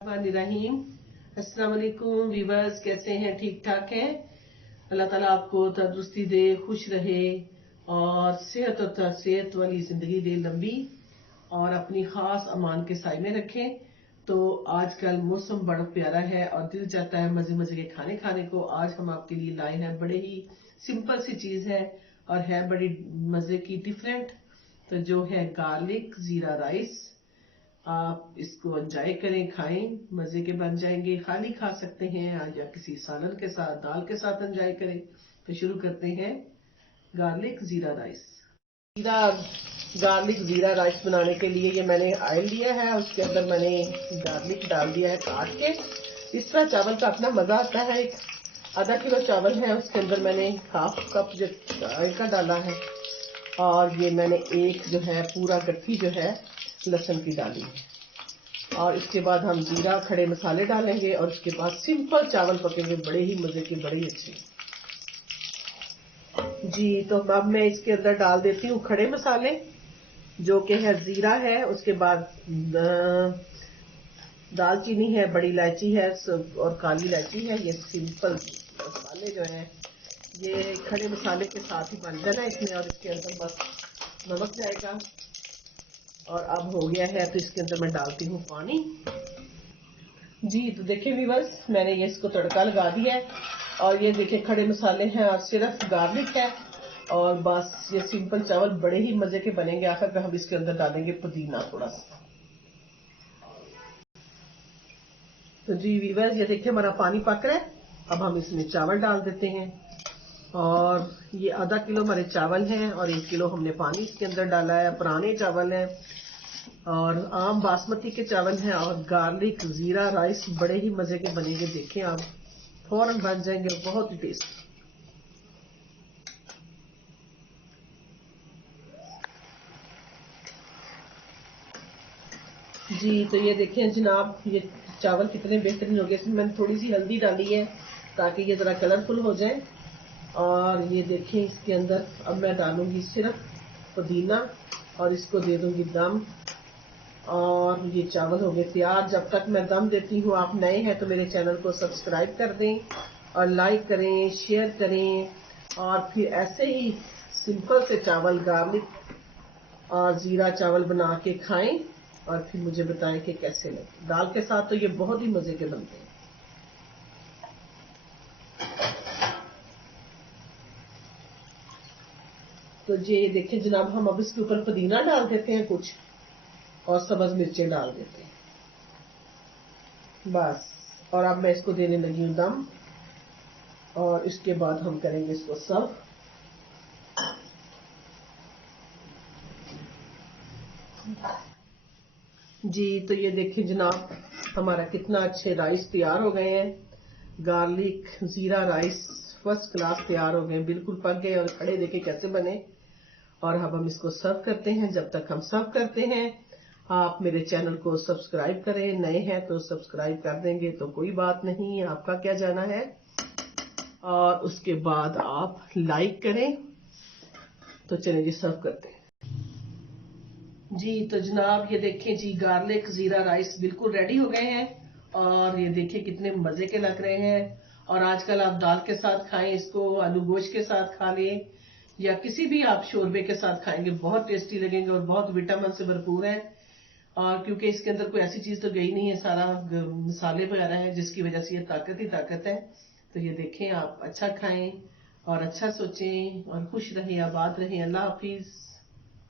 रहीम। अस्सलाम वालेकुम वीवर्स, कैसे हैं? ठीक ठाक हैं? अल्लाह ताला आपको तंदुरुस्ती दे, खुश रहे और सेहत और सेहत वाली जिंदगी दे लंबी, और अपनी खास अमान के साए में रखें। तो आजकल मौसम बड़ा प्यारा है और दिल चाहता है मजे मजे के खाने खाने को। आज हम आपके लिए लाए हैं बड़े ही सिंपल सी चीज है और है बड़ी मजे की, डिफरेंट। तो जो है गार्लिक जीरा राइस। आप इसको एंजॉय करें, खाएं, मजे के बन जाएंगे। खाली खा सकते हैं या किसी सालन के साथ, दाल के साथ एंजॉय करें। तो शुरू करते हैं गार्लिक जीरा राइस। गार्लिक जीरा राइस बनाने के लिए ये मैंने ऑयल लिया है, उसके अंदर मैंने गार्लिक डाल दिया है काट के। इस तरह चावल का अपना मजा आता है। एक आधा किलो चावल है, उसके अंदर मैंने हाफ कप जो ऑयल का डाला है, और ये मैंने एक जो है पूरा गट्ठी जो है लहसुन की डाली है। और इसके बाद हम जीरा खड़े मसाले डालेंगे और इसके बाद सिंपल चावल पकेंगे, बड़े ही मजे के, बड़े ही अच्छे। जी, तो अब मैं इसके अंदर डाल देती हूँ खड़े मसाले, जो कि है जीरा है, उसके बाद दालचीनी है, बड़ी इलायची है और काली इलायची है। ये सिंपल मसाले जो है ये खड़े मसाले के साथ ही बन जाना इसमें, और इसके अंदर बस नमक जाएगा। और अब हो गया है तो इसके अंदर मैं डालती हूँ पानी। जी, तो देखिए व्यूअर्स, मैंने ये इसको तड़का लगा दिया है और ये देखिए खड़े मसाले हैं और सिर्फ गार्लिक है, और बस ये सिंपल चावल बड़े ही मजे के बनेंगे। आखिर में हम इसके अंदर डालेंगे पुदीना थोड़ा सा। तो जी व्यूअर्स, ये देखिए हमारा पानी पक रहा है। अब हम इसमें चावल डाल देते हैं, और ये आधा किलो हमारे चावल हैं और 1 किलो हमने पानी इसके अंदर डाला है। पुराने चावल हैं और आम बासमती के चावल हैं, और गार्लिक जीरा राइस बड़े ही मजे के बनेंगे। देखें आप, फौरन बन जाएंगे, बहुत ही टेस्टी। जी, तो ये देखें जनाब, ये चावल कितने बेहतरीन हो गए। इसमें मैंने थोड़ी सी हल्दी डाली है ताकि ये जरा कलरफुल हो जाए। और ये देखें इसके अंदर अब मैं डालूंगी सिर्फ पुदीना और इसको दे दूंगी दम। और ये चावल हो गए तैयार। जब तक मैं दम देती हूँ, आप नए हैं तो मेरे चैनल को सब्सक्राइब कर दें और लाइक करें, शेयर करें, और फिर ऐसे ही सिंपल से चावल गार्लिक और जीरा चावल बना के खाएं और फिर मुझे बताएं कि कैसे लगे। दाल के साथ तो ये बहुत ही मजे के बनते हैं। तो ये देखिए जनाब, हम अब इसके ऊपर पुदीना डाल देते हैं कुछ, और सब्ज मिर्चें डाल देते हैं बस। और अब मैं इसको देने लगी हूँ दम, और इसके बाद हम करेंगे इसको सर्व। जी, तो ये देखिए जनाब, हमारा कितना अच्छे राइस तैयार हो गए हैं। गार्लिक जीरा राइस फर्स्ट क्लास तैयार हो गए, बिल्कुल पक गए, और खड़े देखे कैसे बने। और अब हम इसको सर्व करते हैं। जब तक हम सर्व करते हैं, आप मेरे चैनल को सब्सक्राइब करें। नए हैं तो सब्सक्राइब कर देंगे तो कोई बात नहीं, आपका क्या जाना है। और उसके बाद आप लाइक करें। तो चलिए जी, सर्व करते हैं। जी, तो जनाब ये देखें जी, गार्लिक जीरा राइस बिल्कुल रेडी हो गए हैं, और ये देखिए कितने मजे के लग रहे हैं। और आजकल आप दाल के साथ खाएं इसको, आलू गोश्त के साथ खा लें, या किसी भी आप शोरबे के साथ खाएंगे, बहुत टेस्टी लगेंगे और बहुत विटामिन से भरपूर है। और क्योंकि इसके अंदर कोई ऐसी चीज तो गई नहीं है, सारा मसाले वगैरह है, जिसकी वजह से ये ताकत ही ताकत है। तो ये देखें, आप अच्छा खाएं और अच्छा सोचें और खुश रहें, आबाद रहें। अल्लाह हाफिज।